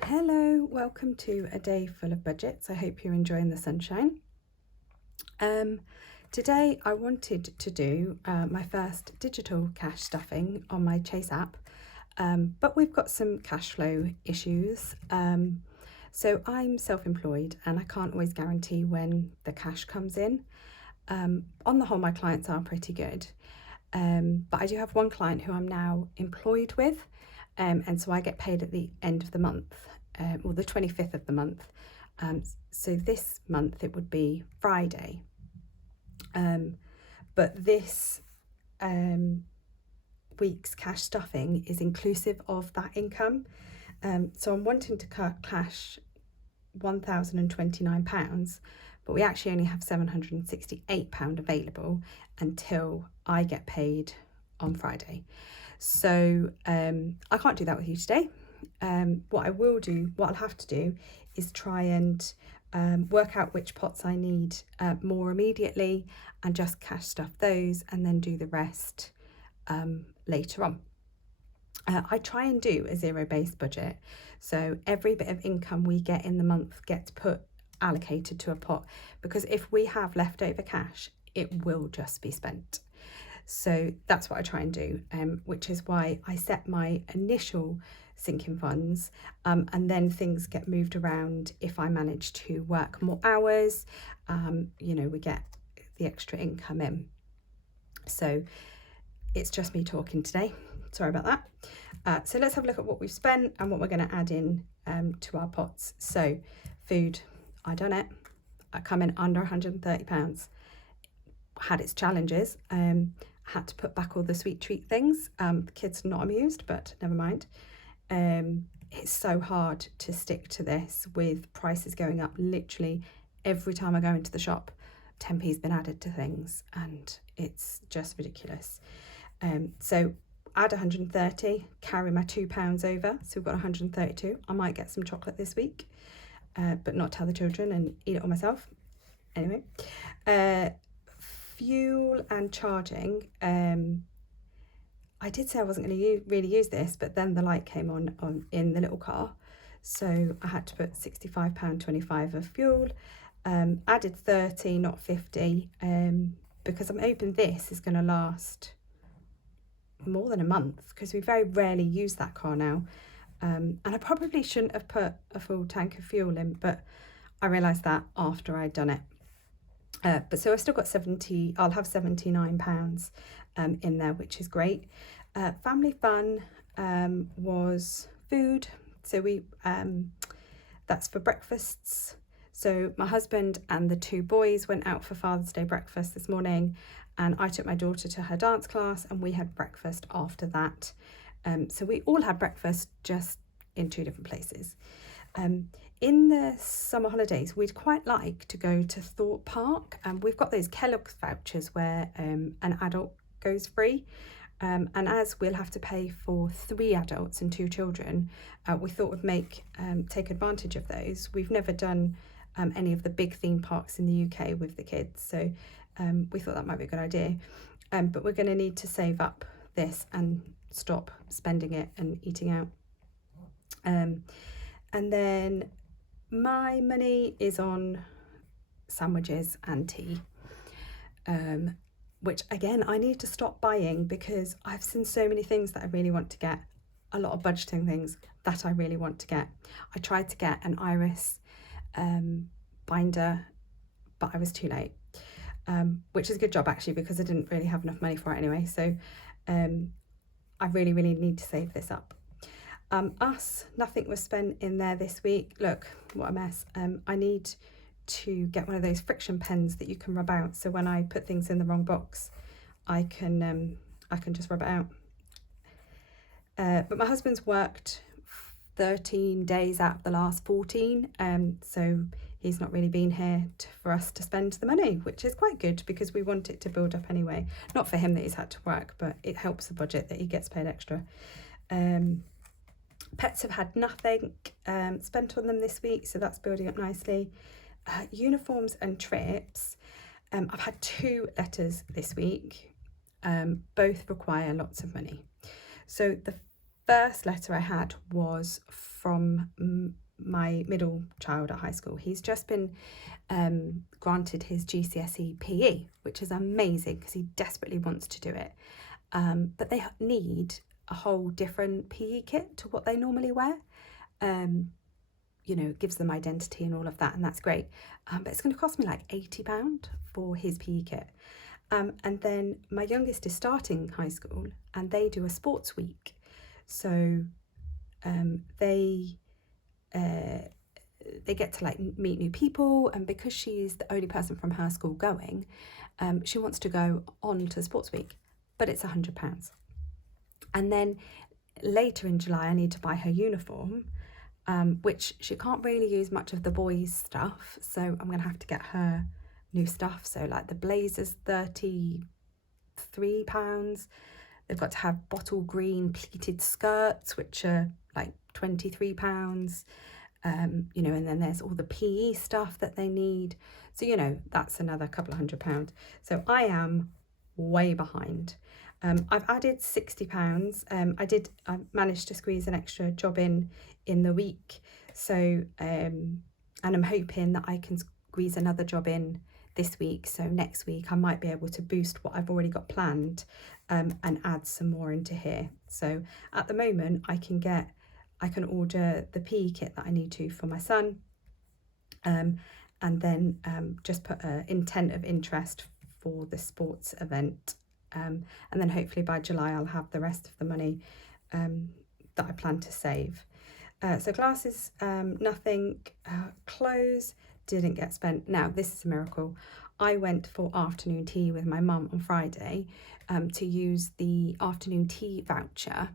Hello, welcome to a day full of budgets. I hope you're enjoying the sunshine. Today I wanted to do my first digital cash stuffing on my Chase app, but we've got some cash flow issues. So I'm self-employed and I can't always guarantee when the cash comes in. On the whole, my clients are pretty good, but I do have one client who I'm now employed with, and so I get paid at the end of the month, or the 25th of the month. So this month it would be Friday. But this week's cash stuffing is inclusive of that income. So I'm wanting to cash £1,029, but we actually only have £768 available until I get paid on Friday. So I can't do that with you today. What I'll have to do is try and work out which pots I need more immediately and just cash stuff those and then do the rest later on. I try and do a zero-based budget, so every bit of income we get in the month gets allocated to a pot, because if we have leftover cash, it will just be spent. So that's what I try and do, which is why I set my initial sinking funds, and then things get moved around if I manage to work more hours. We get the extra income in. So it's just me talking today. Sorry about that. So let's have a look at what we've spent and what we're going to add in to our pots. So food, I done it. I come in under £130. Had its challenges. Had to put back all the sweet treat things. The kids are not amused, but never mind. It's so hard to stick to this with prices going up. Literally every time I go into the shop, 10p's been added to things and it's just ridiculous. So add 130, carry my £2 over, so we've got 132. I might get some chocolate this week, but not tell the children and eat it all myself. Anyway, fuel and charging. I did say I wasn't going to really use this, but then the light came on in the little car, so I had to put £65.25 of fuel. Added 30, not 50, because I'm hoping this is going to last more than a month, because we very rarely use that car now. And I probably shouldn't have put a full tank of fuel in, but I realised that after I'd done it. But so I still got I'll have £79 in there, which is great. Family fun was food. So that's for breakfasts. So my husband and the two boys went out for Father's Day breakfast this morning, and I took my daughter to her dance class and we had breakfast after that. So we all had breakfast, just in two different places. In the summer holidays, we'd quite like to go to Thorpe Park, and we've got those Kellogg's vouchers where an adult goes free. And as we'll have to pay for 3 adults and 2 children, we thought we'd take advantage of those. We've never done any of the big theme parks in the UK with the kids, so we thought that might be a good idea. But we're going to need to save up this and stop spending it and eating out. And then my money is on sandwiches and tea, which again I need to stop buying, because I've seen so many things that I really want to get, a lot of budgeting things that I really want to get. I tried to get an iris binder, but I was too late, which is a good job actually, because I didn't really have enough money for it anyway. So I really need to save this up. Nothing was spent in there this week. Look, what a mess. I need to get one of those friction pens that you can rub out, so when I put things in the wrong box, I can just rub it out. But my husband's worked 13 days out of the last 14, so he's not really been here for us to spend the money, which is quite good, because we want it to build up anyway. Not for him that he's had to work, but it helps the budget that he gets paid extra. Pets have had nothing spent on them this week, so that's building up nicely. Uniforms and trips. I've had 2 letters this week. Both require lots of money. So the first letter I had was from my middle child at high school. He's just been granted his GCSE PE, which is amazing because he desperately wants to do it. But they need a whole different PE kit to what they normally wear. You know, it gives them identity and all of that, and that's great. But it's going to cost me like £80 for his PE kit. And then my youngest is starting high school, and they do a sports week. So they get to like meet new people, and because she's the only person from her school going, she wants to go on to sports week, but it's £100. And then later in July I need to buy her uniform, which she can't really use much of the boys' stuff, so I'm gonna have to get her new stuff. So like the blazers, £33. They've got to have bottle green pleated skirts, which are like £23. You know, and then there's all the PE stuff that they need. So, you know, that's another couple of £100. So I am way behind. I've added £60. I managed to squeeze an extra job in the week. So, and I'm hoping that I can squeeze another job in this week. So next week I might be able to boost what I've already got planned, and add some more into here. So at the moment I can order the PE kit that I need to for my son, and then just put an intent of interest for the sports event, and then hopefully by July I'll have the rest of the money that I plan to save. So glasses, nothing. Clothes didn't get spent. Now this is a miracle. I went for afternoon tea with my mum on Friday to use the afternoon tea voucher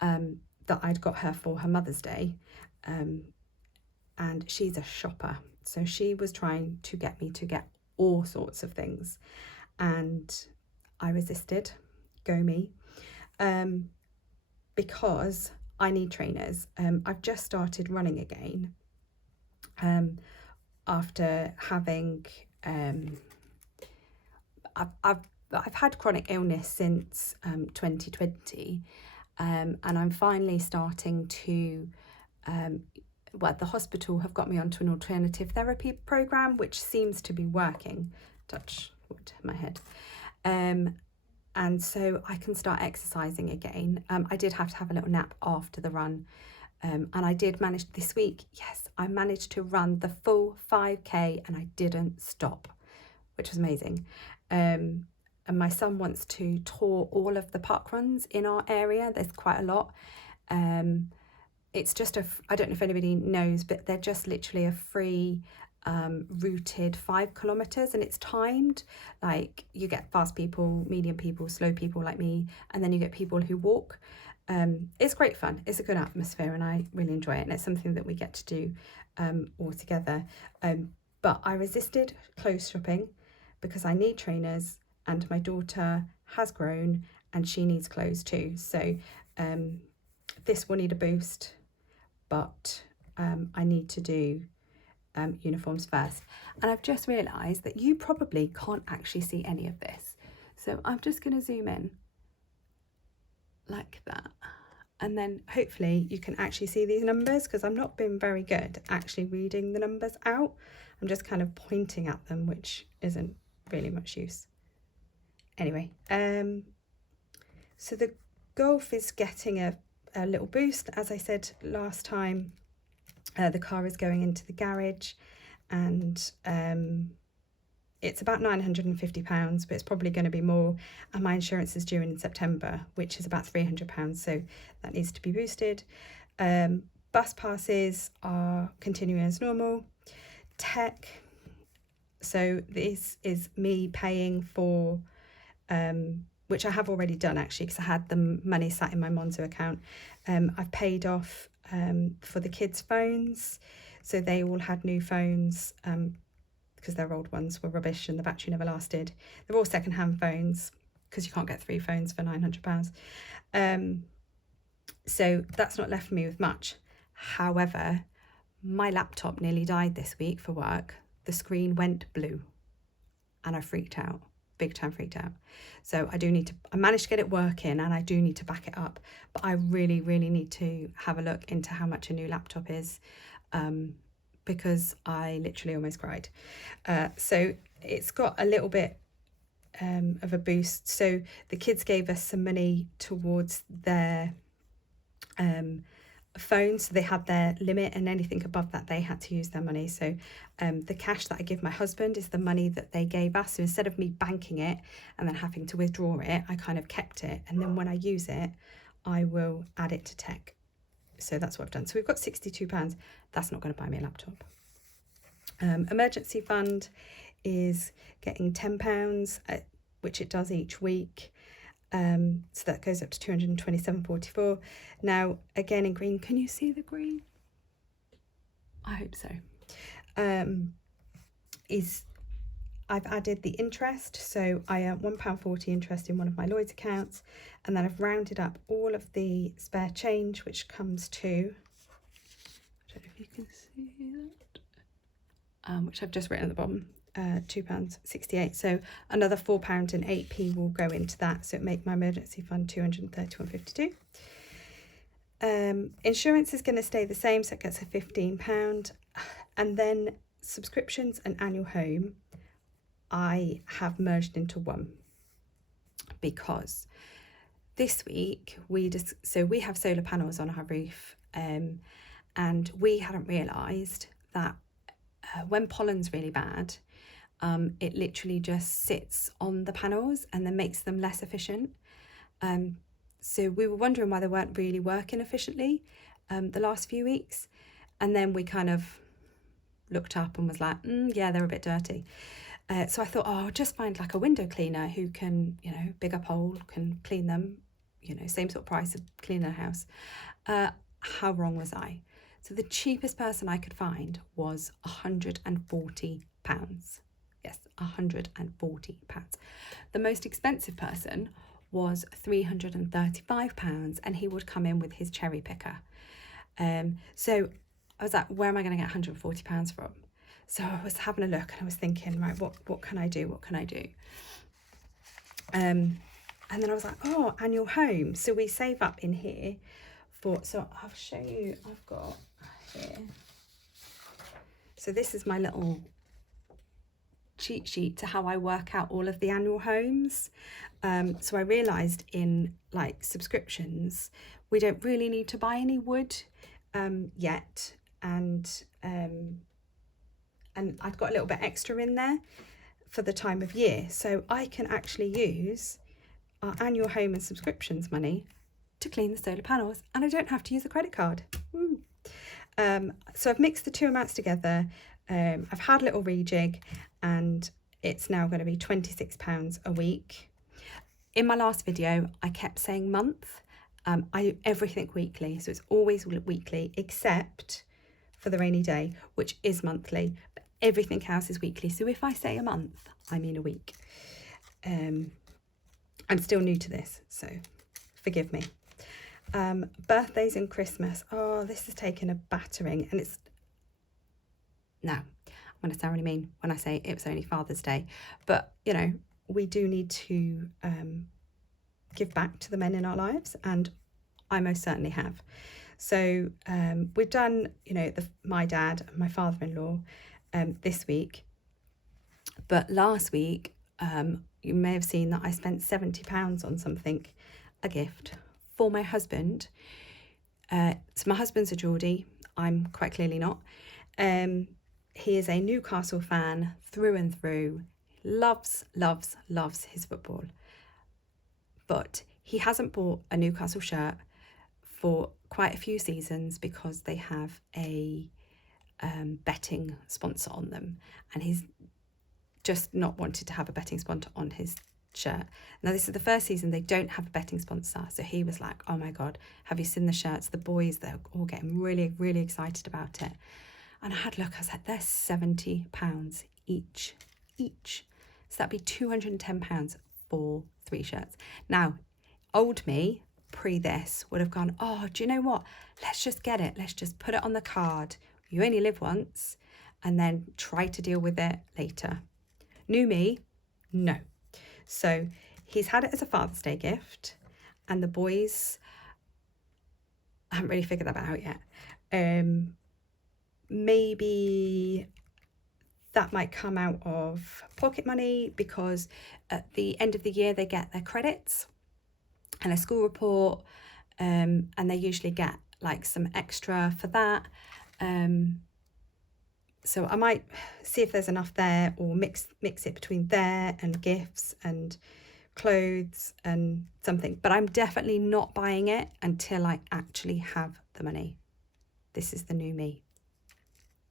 that I'd got her for her Mother's Day, and she's a shopper, so she was trying to get me to get all sorts of things, and I resisted. Go me. Because I need trainers. I've just started running again, after having I've had chronic illness since 2020. And I'm finally starting to, the hospital have got me onto an alternative therapy program, which seems to be working. Touch wood, my head. And so I can start exercising again. I did have to have a little nap after the run. And I did manage this week. Yes, I managed to run the full 5K and I didn't stop, which was amazing. And my son wants to tour all of the park runs in our area. There's quite a lot. It's just I don't know if anybody knows, but they're just literally a free routed 5 kilometers, and it's timed. Like you get fast people, medium people, slow people like me, and then you get people who walk. It's great fun. It's a good atmosphere and I really enjoy it, and it's something that we get to do all together. But I resisted clothes shopping because I need trainers and my daughter has grown and she needs clothes too. So this will need a boost, but I need to do uniforms first. And I've just realised that you probably can't actually see any of this. So I'm just going to zoom in like that. And then hopefully you can actually see these numbers, because I've not been very good at actually reading the numbers out. I'm just kind of pointing at them, which isn't really much use. Anyway, so the Golf is getting a little boost. As I said last time, the car is going into the garage, and it's about £950, but it's probably going to be more, and my insurance is due in September, which is about £300, so that needs to be boosted. Bus passes are continuing as normal. Tech, so this is me paying for, which I have already done actually, because I had the money sat in my Monzo account. I've paid off for the kids' phones, so they all had new phones, because their old ones were rubbish and the battery never lasted. They're all second-hand phones, because you can't get 3 phones for £900. So that's not left me with much. However, my laptop nearly died this week for work. The screen went blue and I freaked out big time freaked out. So I managed to get it working, and I do need to back it up, but I really, really need to have a look into how much a new laptop is, because I literally almost cried. So it's got a little bit of a boost. So the kids gave us some money towards their phones, so they had their limit, and anything above that they had to use their money. So the cash that I give my husband is the money that they gave us. So instead of me banking it and then having to withdraw it, I kind of kept it, and then when I use it I will add it to tech. So that's what I've done. So we've got £62. That's not going to buy me a laptop. Emergency fund is getting £10, which it does each week. So that goes up to 227.44. Now, again in green, can you see the green? I hope so. I've added the interest, so I earn £1.40 interest in one of my Lloyds accounts, and then I've rounded up all of the spare change, which comes to, I don't know if you can see that, which I've just written at the bottom, £2.68. So another £4 and 8p will go into that, so it make my emergency fund 231.52. Insurance is going to stay the same, so it gets a £15, and then subscriptions and annual home I have merged into one, because this week we have solar panels on our roof, and we hadn't realised that when pollen's really bad, it literally just sits on the panels and then makes them less efficient. So we were wondering why they weren't really working efficiently the last few weeks, and then we kind of looked up and was like, yeah, they're a bit dirty. So I thought, I'll just find like a window cleaner who can, big up hole, can clean them, same sort of price of cleaning a house. How wrong was I? So the cheapest person I could find was £140. Yes, £140. The most expensive person was £335, and he would come in with his cherry picker. So I was like, where am I going to get £140 from? So I was having a look and I was thinking, right, what can I do? What can I do? And then I was like, annual home. So we save up in here so I'll show you, I've got here. So this is my little cheat sheet to how I work out all of the annual homes. So I realised in like subscriptions, we don't really need to buy any wood yet. And I've got a little bit extra in there for the time of year. So I can actually use our annual home and subscriptions money to clean the solar panels, and I don't have to use a credit card. Woo. So I've mixed the two amounts together. I've had a little rejig, and it's now going to be £26 a week. In my last video, I kept saying month. I do everything weekly, so it's always weekly, except for the rainy day, which is monthly, but everything else is weekly. So if I say a month, I mean a week. I'm still new to this, so forgive me. Birthdays and Christmas. This has taken a battering, and it's... Now, I'm going to sound really mean when I say it was only Father's Day, but, we do need to give back to the men in our lives, and I most certainly have. So we've done, my dad and my father-in-law this week, but last week you may have seen that I spent £70 on something, a gift for my husband. So my husband's a Geordie, I'm quite clearly not. He is a Newcastle fan through and through, loves his football, but he hasn't bought a Newcastle shirt for quite a few seasons because they have a betting sponsor on them, and he's just not wanted to have a betting sponsor on his shirt. Now this is the first season they don't have a betting sponsor, so he was like, oh my god, have you seen the shirts? The boys, they're all getting really excited about it. And I had a look, I was like, they're £70 each. So that'd be £210 for 3 shirts. Now, old me, pre this, would have gone, do you know what? Let's just get it. Let's just put it on the card. You only live once, and then try to deal with it later. New me, no. So he's had it as a Father's Day gift, and the boys, I haven't really figured that out yet. Maybe that might come out of pocket money, because at the end of the year they get their credits and a school report, and they usually get like some extra for that. So I might see if there's enough there, or mix it between there and gifts and clothes and something. But I'm definitely not buying it until I actually have the money. This is the new me.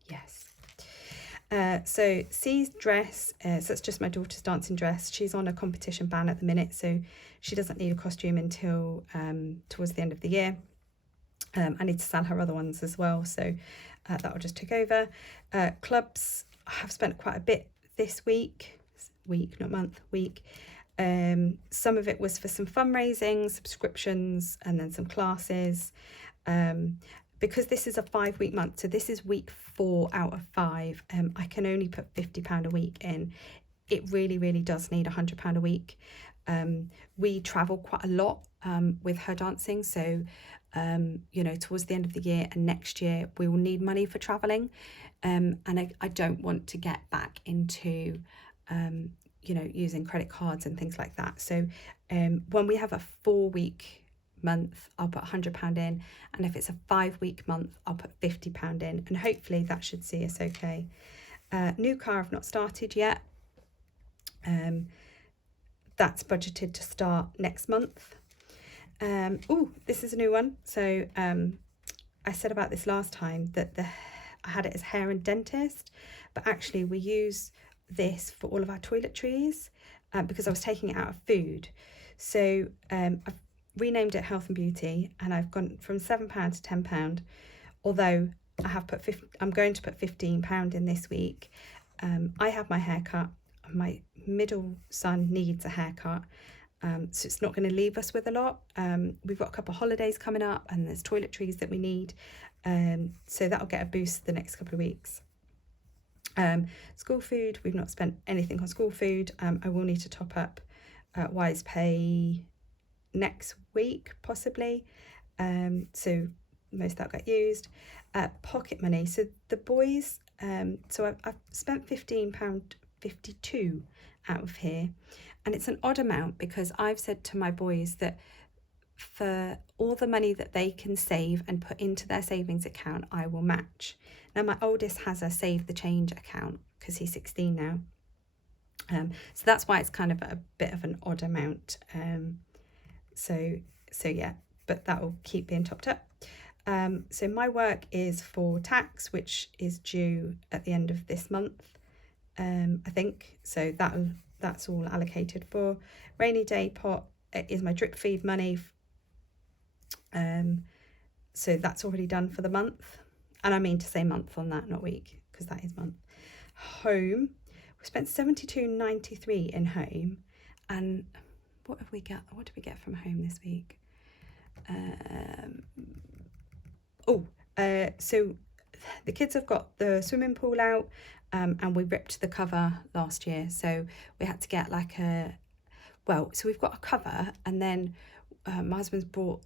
Yes. So C's dress, so it's just my daughter's dancing dress. She's on a competition ban at the minute, so she doesn't need a costume until towards the end of the year. I need to sell her other ones as well, so that will just take over. Clubs, I have spent quite a bit this week, not month, week. Some of it was for some fundraising, subscriptions, and then some classes. Because this is a 5-week month, so this is week 4 out of 5, I can only put £50 a week in. It really, really does need £100 a week. We travel quite a lot with her dancing, so you know, towards the end of the year and next year we will need money for traveling, and I don't want to get back into you know, using credit cards and things like that. So when we have a 4-week month, I'll put £100 in, and if it's a 5-week month, I'll put £50 in, and hopefully that should see us okay. New car I've not started yet. That's budgeted to start next month. Oh, this is a new one. So I said about this last time that I had it as hair and dentist, but actually we use this for all of our toiletries because I was taking it out of food. So I've renamed it Health and Beauty, and I've gone from £7 to £10, although I have put I'm going to put £15 in this week. I have my haircut. My middle son needs a haircut, so it's not going to leave us with a lot. We've got a couple of holidays coming up, and there's toiletries that we need, so that'll get a boost the next couple of weeks. School food, we've not spent anything on school food. I will need to top up Wise Pay next week possibly, so most of that got used. Pocket money, so the boys, so I've spent £15.52 out of here, and it's an odd amount because I've said to my boys that for all the money that they can save and put into their savings account, I will match. Now my oldest has a Save the Change account because he's 16 now, so that's why it's kind of a bit of an odd amount. So yeah, but that will keep being topped up. So my work is for tax, which is due at the end of this month, I think. So that's all allocated for. Rainy day pot is my drip feed money. So that's already done for the month. And I mean to say month on that, not week, because that is month. Home, we spent £72.93 in home. And what did we get from home this week? So the kids have got the swimming pool out, and we ripped the cover last year, so we had to get so we've got a cover, and then my husband's brought,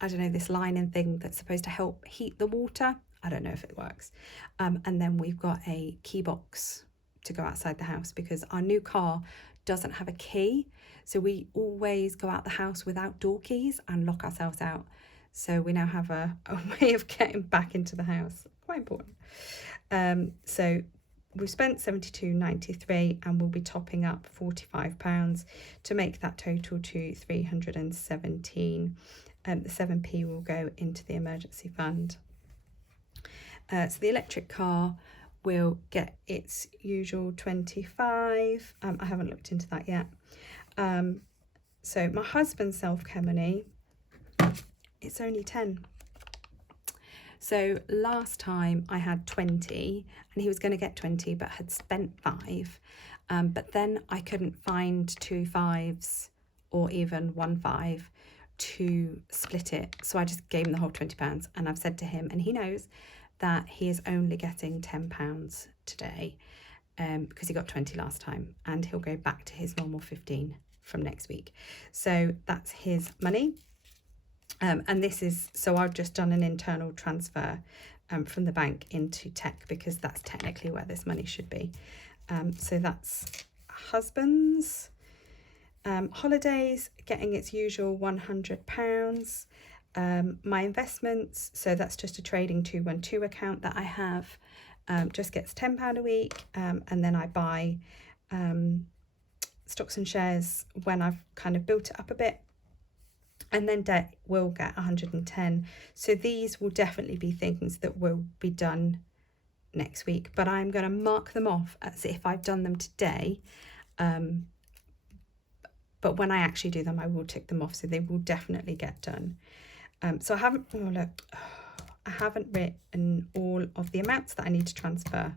I don't know, this lining thing that's supposed to help heat the water. I don't know if it works. And then we've got a key box to go outside the house because our new car doesn't have a key, so we always go out the house without door keys and lock ourselves out. So we now have a way of getting back into the house. Quite important. So we've spent £72.93, and we'll be topping up £45 to make that total to £317. The 7p will go into the emergency fund. So the electric car will get its usual 25. I haven't looked into that yet. So my husband's self-care money, it's only 10. So last time I had 20, and he was going to get 20 but had spent 5, but then I couldn't find 2 5s or even 1 5 to split it, so I just gave him the whole £20, and I've said to him, and he knows, that he is only getting £10 today. because he got 20 last time, and he'll go back to his normal 15 from next week. So that's his money. And this is, so I've just done an internal transfer from the bank into Tech, because that's technically where this money should be. So that's husband's. Holidays, getting its usual £100. My investments, so that's just a trading 212 account that I have, just gets £10 a week, and then I buy stocks and shares when I've kind of built it up a bit, and then debt will get 110. So these will definitely be things that will be done next week, but I'm going to mark them off as if I've done them today. But when I actually do them, I will tick them off, so they will definitely get done. So I haven't, oh look, I haven't written all of the amounts that I need to transfer,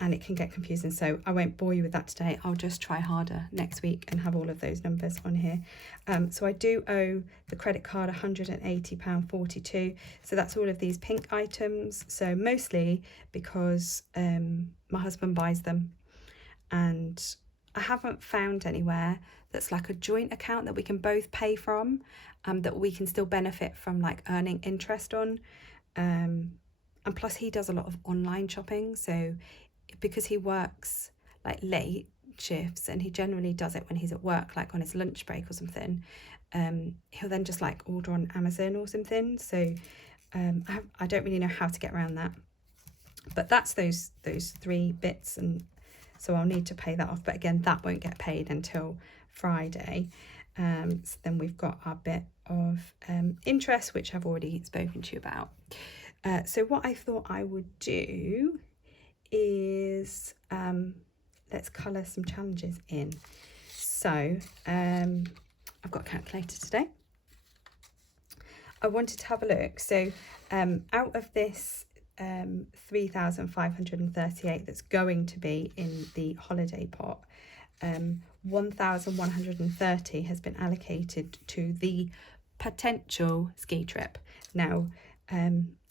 and it can get confusing, so I won't bore you with that today. I'll just try harder next week and have all of those numbers on here. So I do owe the credit card £180.42, so that's all of these pink items, so mostly because my husband buys them, and I haven't found anywhere that's like a joint account that we can both pay from, that we can still benefit from like earning interest on. And plus he does a lot of online shopping, so because he works like late shifts, and he generally does it when he's at work, like on his lunch break or something, he'll then just like order on Amazon or something. So I don't really know how to get around that, but that's those three bits, and so I'll need to pay that off, but again that won't get paid until Friday. So then we've got our bit of interest, which I've already spoken to you about. So what I thought I would do is let's colour some challenges in. So I've got a calculator today. I wanted to have a look. So out of this 3,538 that's going to be in the holiday pot, 1,130 has been allocated to the potential ski trip. Now,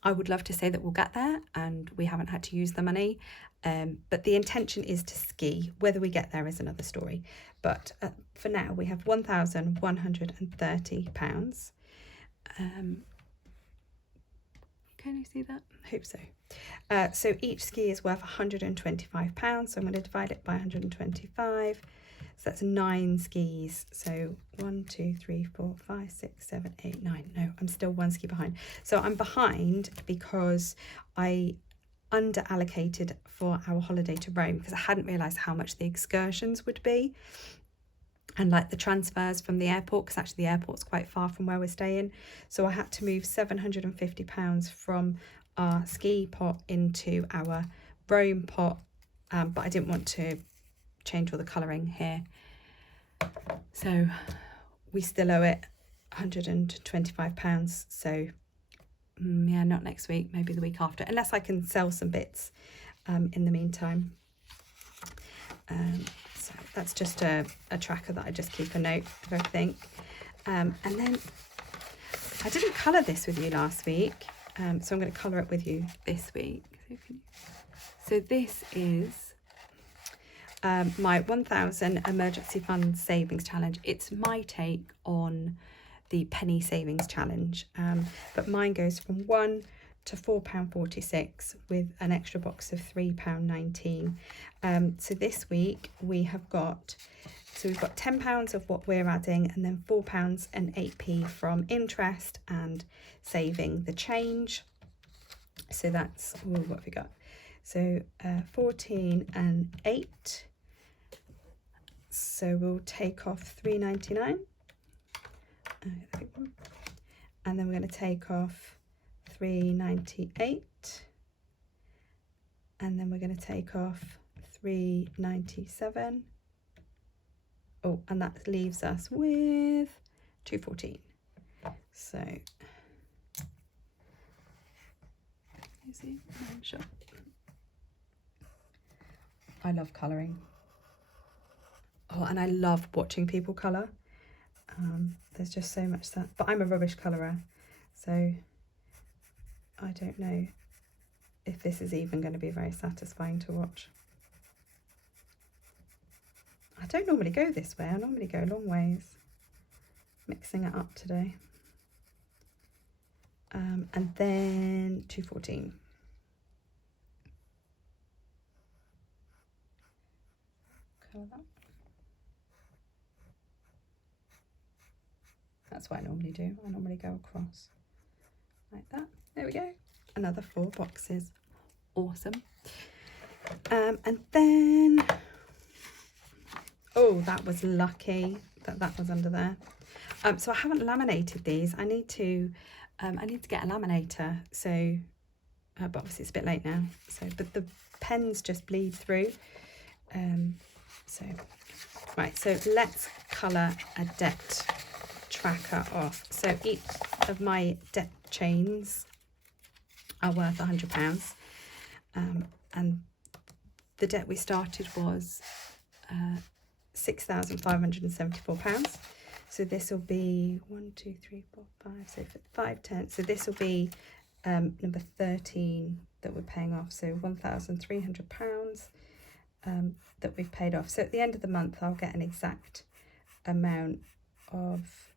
I would love to say that we'll get there and we haven't had to use the money, but the intention is to ski. Whether we get there is another story. But for now, we have £1,130. Can you see that? I hope so. So each ski is worth £125, so I'm going to divide it by 125. So that's 9 skis. So 1, 2, 3, 4, 5, 6, 7, 8, 9. No, I'm still 1 ski behind. So I'm behind because I under allocated for our holiday to Rome, because I hadn't realised how much the excursions would be, and like the transfers from the airport, because actually the airport's quite far from where we're staying. So I had to move £750 from our ski pot into our Rome pot, but I didn't want to change all the colouring here. So we still owe it £125. So yeah, not next week, maybe the week after, unless I can sell some bits in the meantime. So that's just a tracker that I just keep a note of everything. And then I didn't colour this with you last week, so I'm going to colour it with you this week. So this is my 1,000 emergency fund savings challenge. It's my take on the penny savings challenge, but mine goes from £1 to £4.46 with an extra box of £3.19. So this week we have got, so we've got £10 of what we're adding, and then £4 and 8p from interest and saving the change. So that's, ooh, what have we got? So 14 and 8. So we'll take off £3.99. And then we're going to take off £3.98. And then we're going to take off £3.97. Oh, and that leaves us with £2.14. So, you see, I'm sure. I love colouring. Oh, and I love watching people colour. There's just so much that, but I'm a rubbish colourer, so I don't know if this is even going to be very satisfying to watch. I don't normally go this way, I normally go long ways. Mixing it up today. And then 214. Colour that. That's what I normally do. I normally go across like that. There we go. Another 4 boxes. Awesome. And then, oh, that was lucky that was under there. So I haven't laminated these. I need to get a laminator. So, but obviously it's a bit late now. So, but the pens just bleed through. So, right. So let's colour a debt tracker off. So each of my debt chains are worth £100, and the debt we started was £6,574. So this will be 1, 2, 3, 4, 5, so 5, 10. So this will be number 13 that we're paying off. So £1,300 that we've paid off. So at the end of the month, I'll get an exact amount of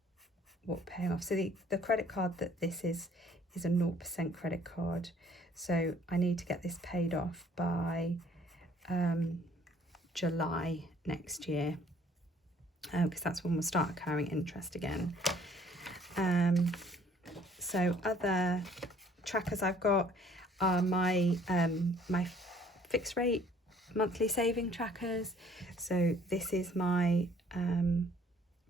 what we're paying off. So the credit card that this is a 0% credit card. So I need to get this paid off by July next year, because that's when we'll start accruing interest again. So other trackers I've got are my my fixed rate monthly saving trackers. So this is my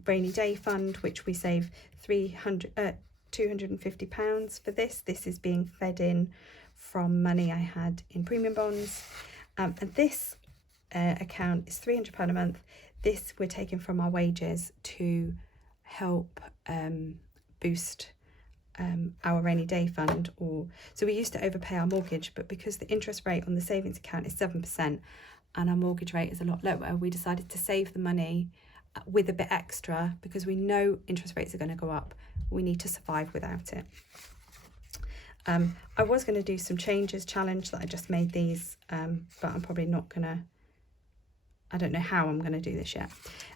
rainy day fund, which we save £250 for this. This is being fed in from money I had in premium bonds. And this account is £300 a month. This we're taking from our wages to help boost our rainy day fund. So we used to overpay our mortgage, but because the interest rate on the savings account is 7% and our mortgage rate is a lot lower, we decided to save the money with a bit extra, because we know interest rates are going to go up. We need to survive without it. I was going to do some changes challenge that I just made these, but I'm probably not going to. I don't know how I'm going to do this yet.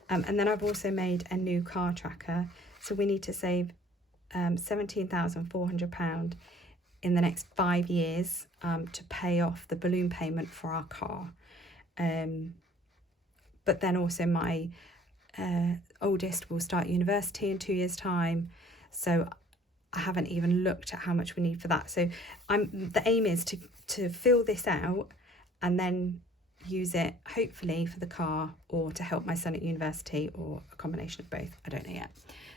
And then I've also made a new car tracker. So we need to save £17,400 in the next 5 years to pay off the balloon payment for our car. But then also my oldest will start university in 2 years' time. So I haven't even looked at how much we need for that. So the aim is to fill this out and then use it hopefully for the car or to help my son at university, or a combination of both. I don't know yet.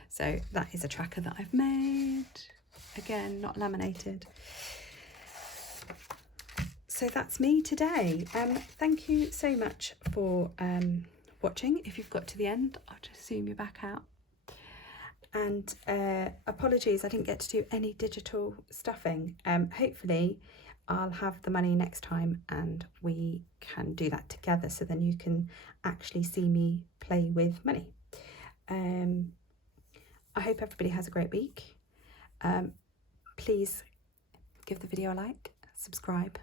So that is a tracker that I've made. Again, not laminated. So that's me today. Thank you so much for watching. If you've got to the end, I'll just zoom you back out. And apologies, I didn't get to do any digital stuffing. Hopefully I'll have the money next time and we can do that together, so then you can actually see me play with money. I hope everybody has a great week. Please give the video a like, subscribe.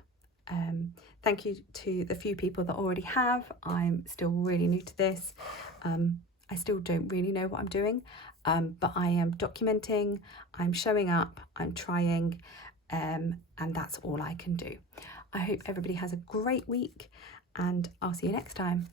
Thank you to the few people that already have. I'm still really new to this. I still don't really know what I'm doing, but I am documenting, I'm showing up, I'm trying, and that's all I can do. I hope everybody has a great week, and I'll see you next time.